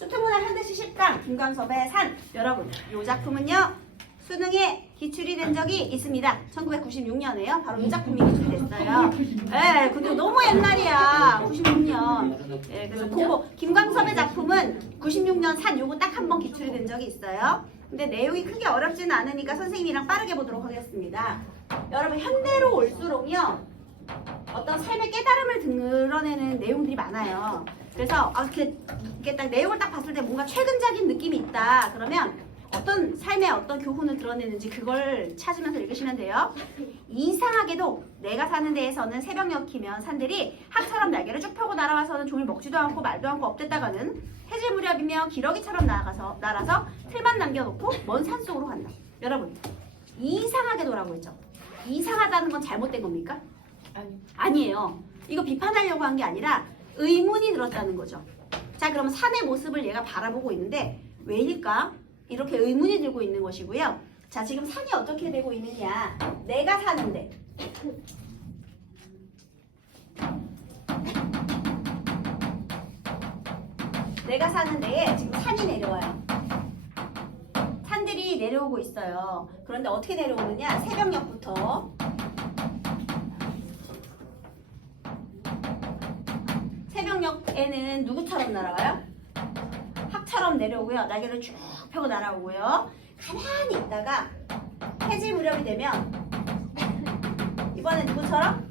수특문화 현대시 10강 김광섭의 산. 여러분, 이 작품은요 수능에 기출이 된 적이 있습니다. 1996년에요. 바로 이 작품이 기출이 됐어요. 네, 근데 너무 옛날이야. 96년. 네, 그래서 그거 김광섭의 작품은 96년 산 요거 딱 한 번 기출이 된 적이 있어요. 근데 내용이 크게 어렵지는 않으니까 선생님이랑 빠르게 보도록 하겠습니다. 여러분, 현대로 올수록요 어떤 삶의 깨달음을 드러내는 내용들이 많아요. 그래서 이렇게 딱 내용을 딱 봤을 때 뭔가 최근적인 느낌이 있다. 그러면 어떤 삶의 어떤 교훈을 드러내는지 그걸 찾으면서 읽으시면 돼요. 이상하게도 내가 사는 데에서는 새벽녘이면 산들이 학처럼 날개를 쭉 펴고 날아와서는 종일 먹지도 않고 말도 않고 업됐다가는 해질 무렵이면 기러기처럼 날아서 틀만 남겨놓고 먼 산속으로 간다. 여러분, 이상하게도라고 했죠. 이상하다는 건 잘못된 겁니까? 아니에요. 이거 비판하려고 한 게 아니라 의문이 들었다는 거죠. 자, 그럼 산의 모습을 얘가 바라보고 있는데 왜일까? 이렇게 의문이 들고 있는 것이고요. 자, 지금 산이 어떻게 되고 있느냐. 내가 사는데 지금 산이 내려와요. 산들이 내려오고 있어요. 그런데 어떻게 내려오느냐. 새벽녘부터 새벽녘에는 누구처럼 날아와요? 학처럼 내려오고요. 날개를 쭉 펴고 날아오고요. 가만히 있다가 해질 무렵이 되면 이번엔 누구처럼?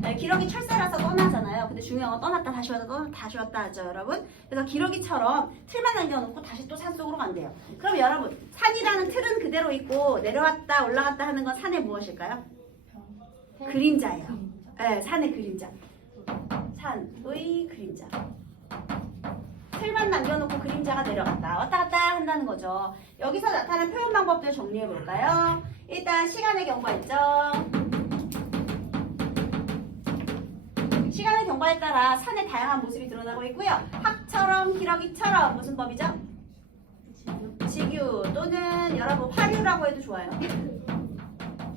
네, 기러기 철새라서 떠나잖아요. 근데 중요한 건 떠났다 다시 왔다 다시 왔다 하죠, 여러분. 그래서 기러기처럼 틀만 남겨놓고 다시 또 산속으로 간대요. 그럼 여러분, 산이라는 틀은 그대로 있고 내려왔다 올라갔다 하는 건 산의 무엇일까요? 그림자예요. 네, 산의 그림자. 산의 그림자. 틀만 남겨놓고 그림자가 내려갔다 왔다 갔다 한다는 거죠. 여기서 나타난 표현 방법들 정리해 볼까요? 일단 시간의 경과있죠. 시간의 경과에 따라 산의 다양한 모습이 드러나고 있고요. 학처럼 기러기처럼 무슨 법이죠? 직유 또는 여러분 화류라고 해도 좋아요.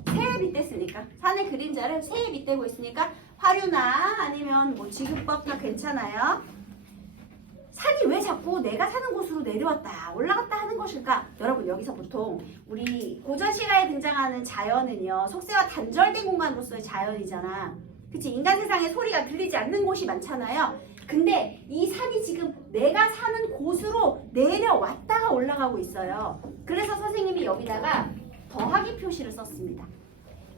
새에 빗댔으니까 산의 그림자를 새에 빗대고 있으니까 화류나 아니면 뭐 지구법 다 괜찮아요. 산이 왜 자꾸 내가 사는 곳으로 내려왔다 올라갔다 하는 것일까? 여러분, 여기서 보통 우리 고전 시가에 등장하는 자연은요 속세와 단절된 공간으로서의 자연이잖아. 그치? 인간 세상에 소리가 들리지 않는 곳이 많잖아요. 근데 이 산이 지금 내가 사는 곳으로 내려왔다가 올라가고 있어요. 그래서 선생님이 여기다가 더하기 표시를 썼습니다.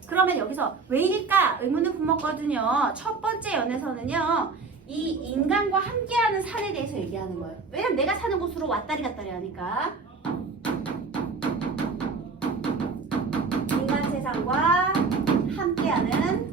그러면 여기서 왜일까? 의문은 품었거든요. 첫 번째 연에서는요 이 인간과 함께하는 산에 대해서 얘기하는 거예요. 왜냐면 내가 사는 곳으로 왔다리 갔다리 하니까. 인간 세상과 함께하는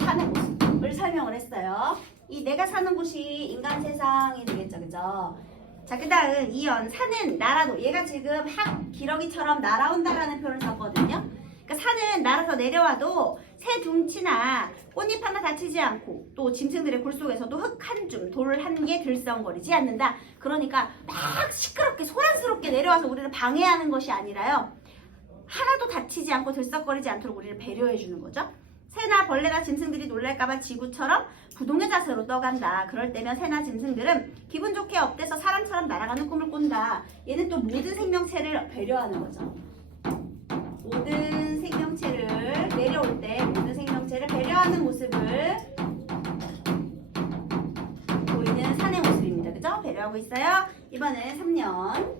산의 모습을 설명을 했어요. 이 내가 사는 곳이 인간 세상이 되겠죠, 그죠? 자, 그 다음 2연 산은 날아도. 얘가 지금 기러기처럼 날아온다라는 표현을 썼거든요. 그러니까 산은 날아서 내려와도 새 둥치나 꽃잎 하나 다치지 않고 또 짐승들의 골 속에서도 흙 한 줌, 돌 한 개 들썩거리지 않는다. 그러니까 막 시끄럽게 소란스럽게 내려와서 우리를 방해하는 것이 아니라요. 하나도 다치지 않고 들썩거리지 않도록 우리를 배려해 주는 거죠. 새나 벌레나 짐승들이 놀랄까봐 지구처럼 부동의 자세로 떠간다. 그럴 때면 새나 짐승들은 기분 좋게 업돼서 사람처럼 날아가는 꿈을 꾼다. 얘는 또 모든 생명체를 배려하는 거죠. 모든 생명체를 내려올 때 모든 생명체를 배려하는 모습을 보이는 산의 모습입니다. 그죠? 배려하고 있어요. 이번엔 3년.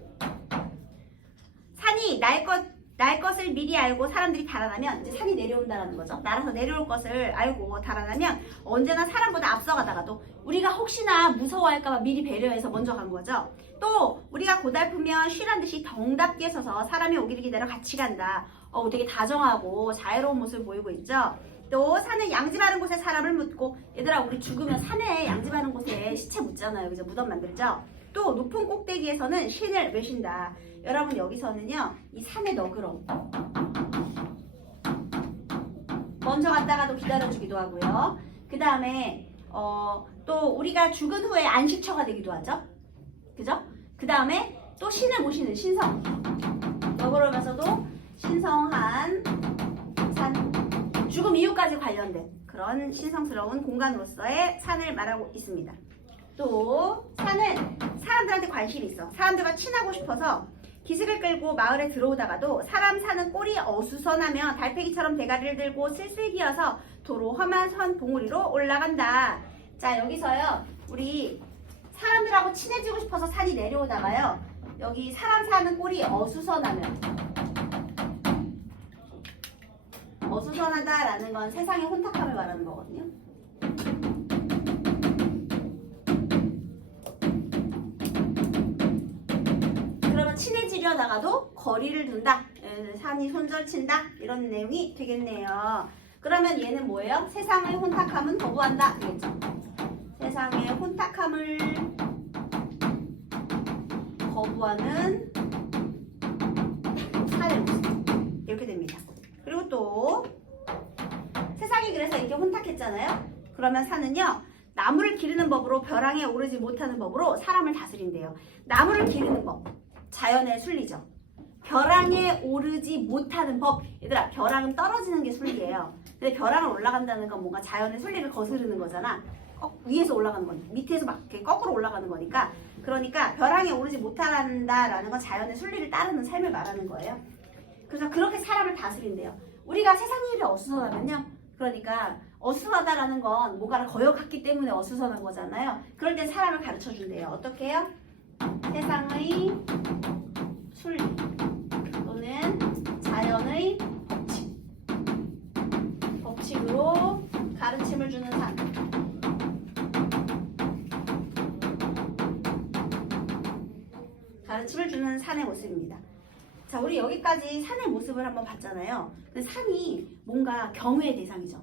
산이 날 것을 미리 알고 사람들이 달아나면 이제 산이 내려온다는 거죠. 날아서 내려올 것을 알고 달아나면 언제나 사람보다 앞서가다가도 우리가 혹시나 무서워할까봐 미리 배려해서 먼저 간 거죠. 또 우리가 고달프면 쉬란 듯이 덩답게 서서 사람이 오기를 기다려 같이 간다. 되게 다정하고 자애로운 모습을 보이고 있죠. 또 산은 양지 바른 곳에 사람을 묻고, 얘들아 우리 죽으면 산에 양지 바른 곳에 시체 묻잖아요. 그죠? 무덤 만들죠. 또 높은 꼭대기에서는 신을 외신다. 여러분, 여기서는요 이 산의 너그러움 먼저 갔다가도 기다려주기도 하고요. 그 다음에 또 우리가 죽은 후에 안식처가 되기도 하죠. 그죠? 그 다음에 또 신을 모시는 신성, 너그러우면서도 신성한 산, 죽음 이후까지 관련된 그런 신성스러운 공간으로서의 산을 말하고 있습니다. 또 산은 사람들한테 관심이 있어. 사람들과 친하고 싶어서 기슭을 끌고 마을에 들어오다가도 사람 사는 꼴이 어수선하며 달팽이처럼 대가리를 들고 슬슬 기어서 도로 험한 선 봉우리로 올라간다. 자, 여기서요. 우리 사람들하고 친해지고 싶어서 산이 내려오다가요. 여기 사람 사는 꼴이 어수선하다라는 건 세상의 혼탁함을 말하는 거거든요. 그러면 친해지려다가도 거리를 둔다. 산이 손절친다. 이런 내용이 되겠네요. 그러면 얘는 뭐예요? 세상의 혼탁함은 거부한다. 되겠죠? 세상의 혼탁함을 거부하는 산의 모습. 이렇게 됩니다. 그리고 또 세상이 그래서 이렇게 혼탁했잖아요. 그러면 산은요. 나무를 기르는 법으로 벼랑에 오르지 못하는 법으로 사람을 다스린대요. 나무를 기르는 법. 자연의 순리죠. 벼랑에 오르지 못하는 법. 얘들아, 벼랑은 떨어지는 게 순리예요. 근데 벼랑을 올라간다는 건 뭔가 자연의 순리를 거스르는 거잖아. 위에서 올라가는 거니까. 밑에서 막 이렇게 거꾸로 올라가는 거니까. 그러니까 벼랑에 오르지 못한다라는 건 자연의 순리를 따르는 삶을 말하는 거예요. 그래서 그렇게 사람을 다스린대요. 우리가 세상 일이 어수선하면요. 그러니까 어수선하다라는 건 뭔가를 거역했기 때문에 어수선한 거잖아요. 그럴 땐 사람을 가르쳐 준대요. 어떻게 해요? 세상의 순리 또는 자연의 법칙으로 가르침을 주는 산. 가르침을 주는 산의 모습입니다. 자, 우리 여기까지 산의 모습을 한번 봤잖아요. 근데 산이 뭔가 경외의 대상이죠.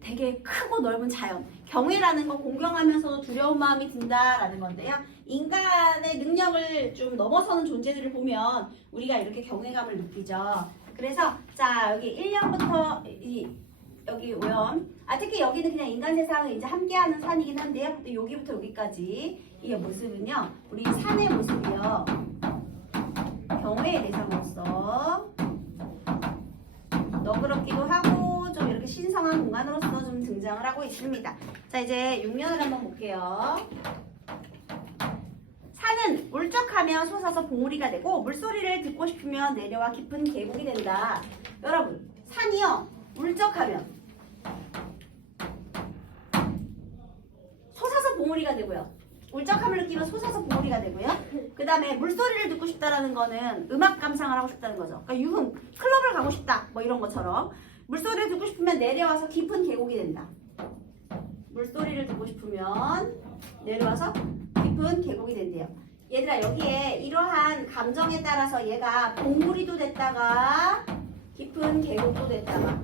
되게 크고 넓은 자연. 경외라는 건 공경하면서도 두려운 마음이 든다라는 건데요. 인간의 능력을 좀 넘어서는 존재들을 보면 우리가 이렇게 경외감을 느끼죠. 그래서 자, 여기 1년부터 여기 오염. 특히 여기는 그냥 인간 세상을 이제 함께하는 산이긴 한데요. 근데 여기부터 여기까지 이 모습은요. 우리 산의 모습이요. 경외의 대상으로서 너그럽기도 하고 좀 이렇게 신성한 공간으로서 좀 등장을 하고 있습니다. 자, 이제 6년을 한번 볼게요. 산은 울적하며 솟아서 봉우리가 되고 물소리를 듣고 싶으면 내려와 깊은 계곡이 된다. 여러분, 산이요. 울적하면 솟아서 봉우리가 되고요. 울적함을 느끼면 솟아서 봉우리가 되고요. 그 다음에 물소리를 듣고 싶다라는 거는 음악 감상을 하고 싶다는 거죠. 그러니까 유흥, 클럽을 가고 싶다 뭐 이런 것처럼 물소리를 듣고 싶으면 내려와서 깊은 계곡이 된다. 물소리를 듣고 싶으면 내려와서 깊은 계곡이 된대요. 얘들아, 여기에 이러한 감정에 따라서 얘가 봉우리도 됐다가 깊은 계곡도 됐다가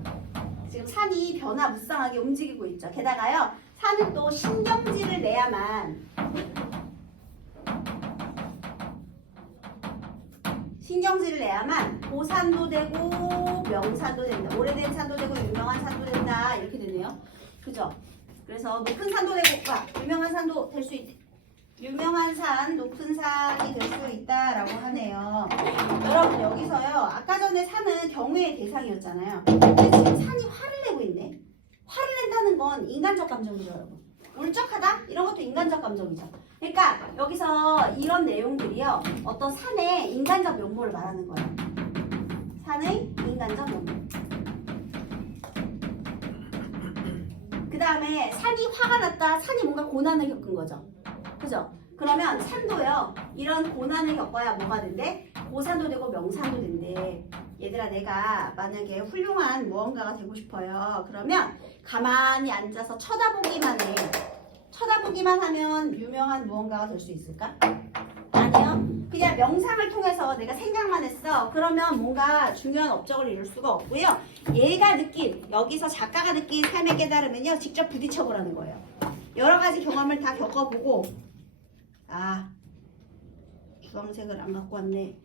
지금 산이 변화무쌍하게 움직이고 있죠. 게다가요, 산은 또 신경질을 내야만 고산도 되고 명산도 된다. 오래된 산도 되고 유명한 산도 된다. 이렇게 되네요. 그죠? 그래서 높은 산도 되고 유명한 산도 될 수 있다. 유명한 산, 높은 산이 될 수 있다라고 하네요. 여러분, 여기서요. 아까 전에 산은 경외의 대상이었잖아요. 근데 지금 산이 화를 내고 있네. 화를 낸다는 건 인간적 감정이죠, 여러분. 울적하다? 이런 것도 인간적 감정이죠. 그러니까 여기서 이런 내용들이요. 어떤 산의 인간적 면모를 말하는 거예요. 산의 인간적 면모. 그 다음에 산이 화가 났다. 산이 뭔가 고난을 겪은 거죠. 그죠? 그러면 산도요. 이런 고난을 겪어야 뭐가 된대? 고산도 되고 명산도 된대. 얘들아, 내가 만약에 훌륭한 무언가가 되고 싶어요. 그러면 가만히 앉아서 쳐다보기만 해. 쳐다보기만 하면 유명한 무언가가 될 수 있을까? 아니요. 그냥 명상을 통해서 내가 생각만 했어. 그러면 뭔가 중요한 업적을 이룰 수가 없고요. 얘가 느낀, 여기서 작가가 느낀 삶의 깨달음은요. 직접 부딪혀보라는 거예요. 여러 가지 경험을 다 겪어보고 주황색을 안 갖고 왔네.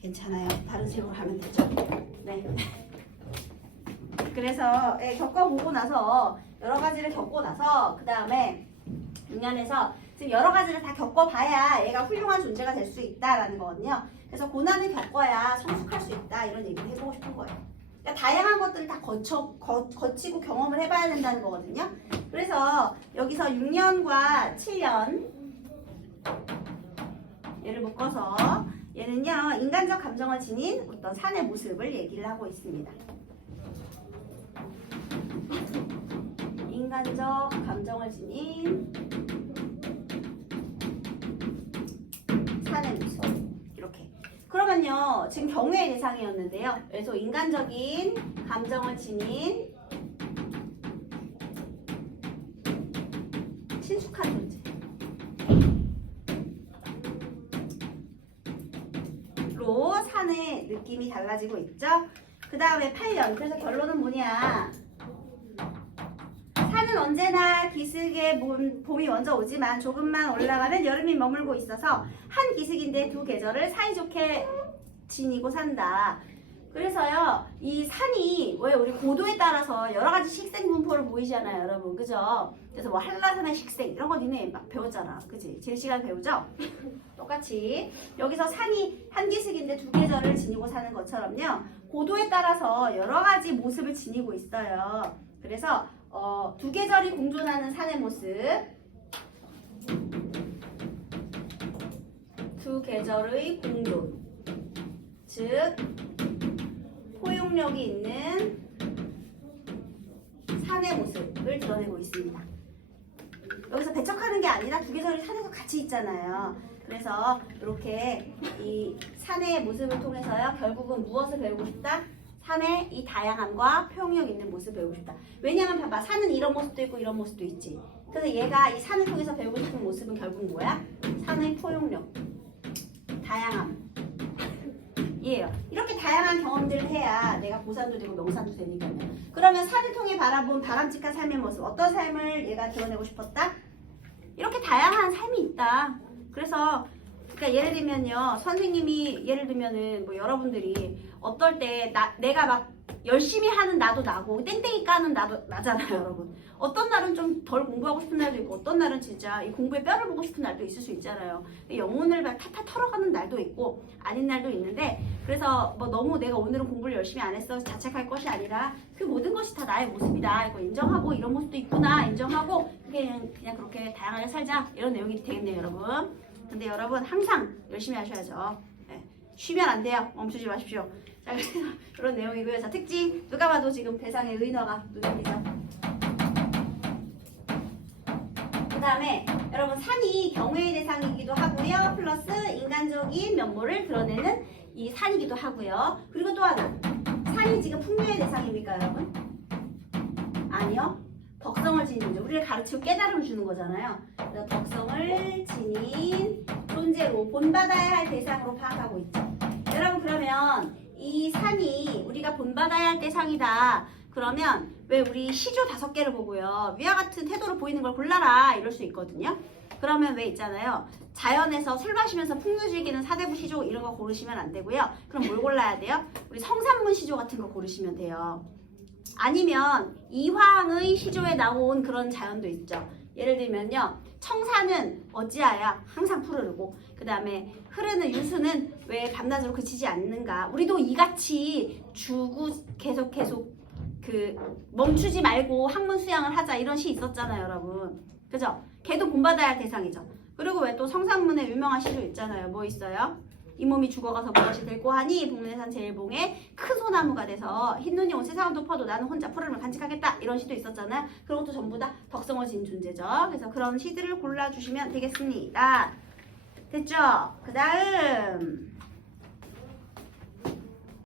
괜찮아요. 다른 색으로 하면 되죠. 네. 그래서 겪어보고 나서 여러 가지를 겪고 나서 그 다음에 6년에서 지금 여러 가지를 다 겪어봐야 얘가 훌륭한 존재가 될 수 있다라는 거거든요. 그래서 고난을 겪어야 성숙할 수 있다 이런 얘기를 해보고 싶은 거예요. 그러니까 다양한 것들을 다 거치고 경험을 해봐야 된다는 거거든요. 그래서 여기서 6년과 7년 얘를 묶어서 얘는요 인간적 감정을 지닌 어떤 산의 모습을 얘기를 하고 있습니다. 인간적 감정을 지닌 산의 모습 이렇게. 그러면요 지금 경우의 대상이었는데요. 그래서 인간적인 감정을 지닌 친숙한 존재. 로 산의 느낌이 달라지고 있죠. 그 다음에 8년. 그래서 결론은 뭐냐? 산은 언제나 기슭에 봄이 먼저 오지만 조금만 올라가면 여름이 머물고 있어서 한 기슭인데 두 계절을 사이좋게 지니고 산다. 그래서요 이 산이 왜 우리 고도에 따라서 여러 가지 식생 분포를 보이잖아요 여러분. 그죠? 그래서 뭐 한라산의 식생 이런 거 니네 막 배웠잖아. 그치? 제 시간 배우죠? 똑같이 여기서 산이 한 기슭인데 두 계절을 지니고 사는 것처럼요 고도에 따라서 여러 가지 모습을 지니고 있어요. 그래서 두 계절이 공존하는 산의 모습, 두 계절의 공존, 즉 포용력이 있는 산의 모습을 드러내고 있습니다. 여기서 배척하는 게 아니라 두 계절이 산에서 같이 있잖아요. 그래서 이렇게 이 산의 모습을 통해서요 결국은 무엇을 배우고 싶다? 산의 이 다양함과 포용력 있는 모습을 배우고 싶다. 왜냐면 봐봐 산은 이런 모습도 있고 이런 모습도 있지. 그래서 얘가 이 산을 통해서 배우고 싶은 모습은 결국 뭐야? 산의 포용력, 다양함 이에요. 이렇게 다양한 경험들을 해야 내가 고산도 되고 명산도 되니까요. 그러면 산을 통해 바라본 바람직한 삶의 모습, 어떤 삶을 얘가 드러내고 싶었다? 이렇게 다양한 삶이 있다. 그래서 그러니까 예를 들면요 선생님이 예를 들면은 뭐 여러분들이 어떨 때 내가 막 열심히 하는 나도 나고 땡땡이 까는 나도 나잖아요 여러분. 어떤 날은 좀 덜 공부하고 싶은 날도 있고 어떤 날은 진짜 이 공부에 뼈를 보고 싶은 날도 있을 수 있잖아요. 영혼을 막 탈탈 털어가는 날도 있고 아닌 날도 있는데 그래서 뭐 너무 내가 오늘은 공부를 열심히 안 했어 자책할 것이 아니라 그 모든 것이 다 나의 모습이다 이거 인정하고 이런 모습도 있구나 인정하고 그냥 그렇게 다양하게 살자 이런 내용이 되겠네요 여러분. 근데 여러분 항상 열심히 하셔야죠. 네. 쉬면 안 돼요. 멈추지 마십시오. 자 그래서 이런 내용이고요. 자 특징 누가 봐도 지금 대상의 의너가 눈에 띄죠. 그 다음에 여러분 산이 경외의 대상이기도 하고요. 플러스 인간적인 면모를 드러내는 이 산이기도 하고요. 그리고 또 하나 산이 지금 풍요의 대상입니까 여러분? 아니요. 덕성을 지닌 존재. 우리를 가르치고 깨달음을 주는 거잖아요. 그래서 덕성을 지닌 존재로 본받아야 할 대상으로 파악하고 있죠. 여러분 그러면 이 산이 우리가 본받아야 할 대상이다. 그러면 왜 우리 시조 5개를 보고요. 위와 같은 태도로 보이는 걸 골라라 이럴 수 있거든요. 그러면 왜 있잖아요. 자연에서 술 마시면서 풍류 즐기는 사대부 시조 이런 거 고르시면 안 되고요. 그럼 뭘 골라야 돼요? 우리 성산문 시조 같은 거 고르시면 돼요. 아니면 이황의 시조에 나온 그런 자연도 있죠. 예를 들면요. 청산은 어찌하여 항상 푸르르고 그 다음에 흐르는 유수는 왜 밤낮으로 그치지 않는가. 우리도 이같이 주구 계속 그 멈추지 말고 학문 수양을 하자 이런 시 있었잖아요 여러분. 그죠? 걔도 본받아야 할 대상이죠. 그리고 왜 또 성산문에 유명한 시도 있잖아요. 뭐 있어요? 이 몸이 죽어가서 무엇이 될고 하니 복내산 제일봉에 큰 소나무가 돼서 흰눈이 온 세상을 덮어도 나는 혼자 푸름을 간직하겠다 이런 시도 있었잖아요. 그런 것도 전부 다 덕성을 지닌 존재죠. 그래서 그런 시들을 골라주시면 되겠습니다. 됐죠? 그 다음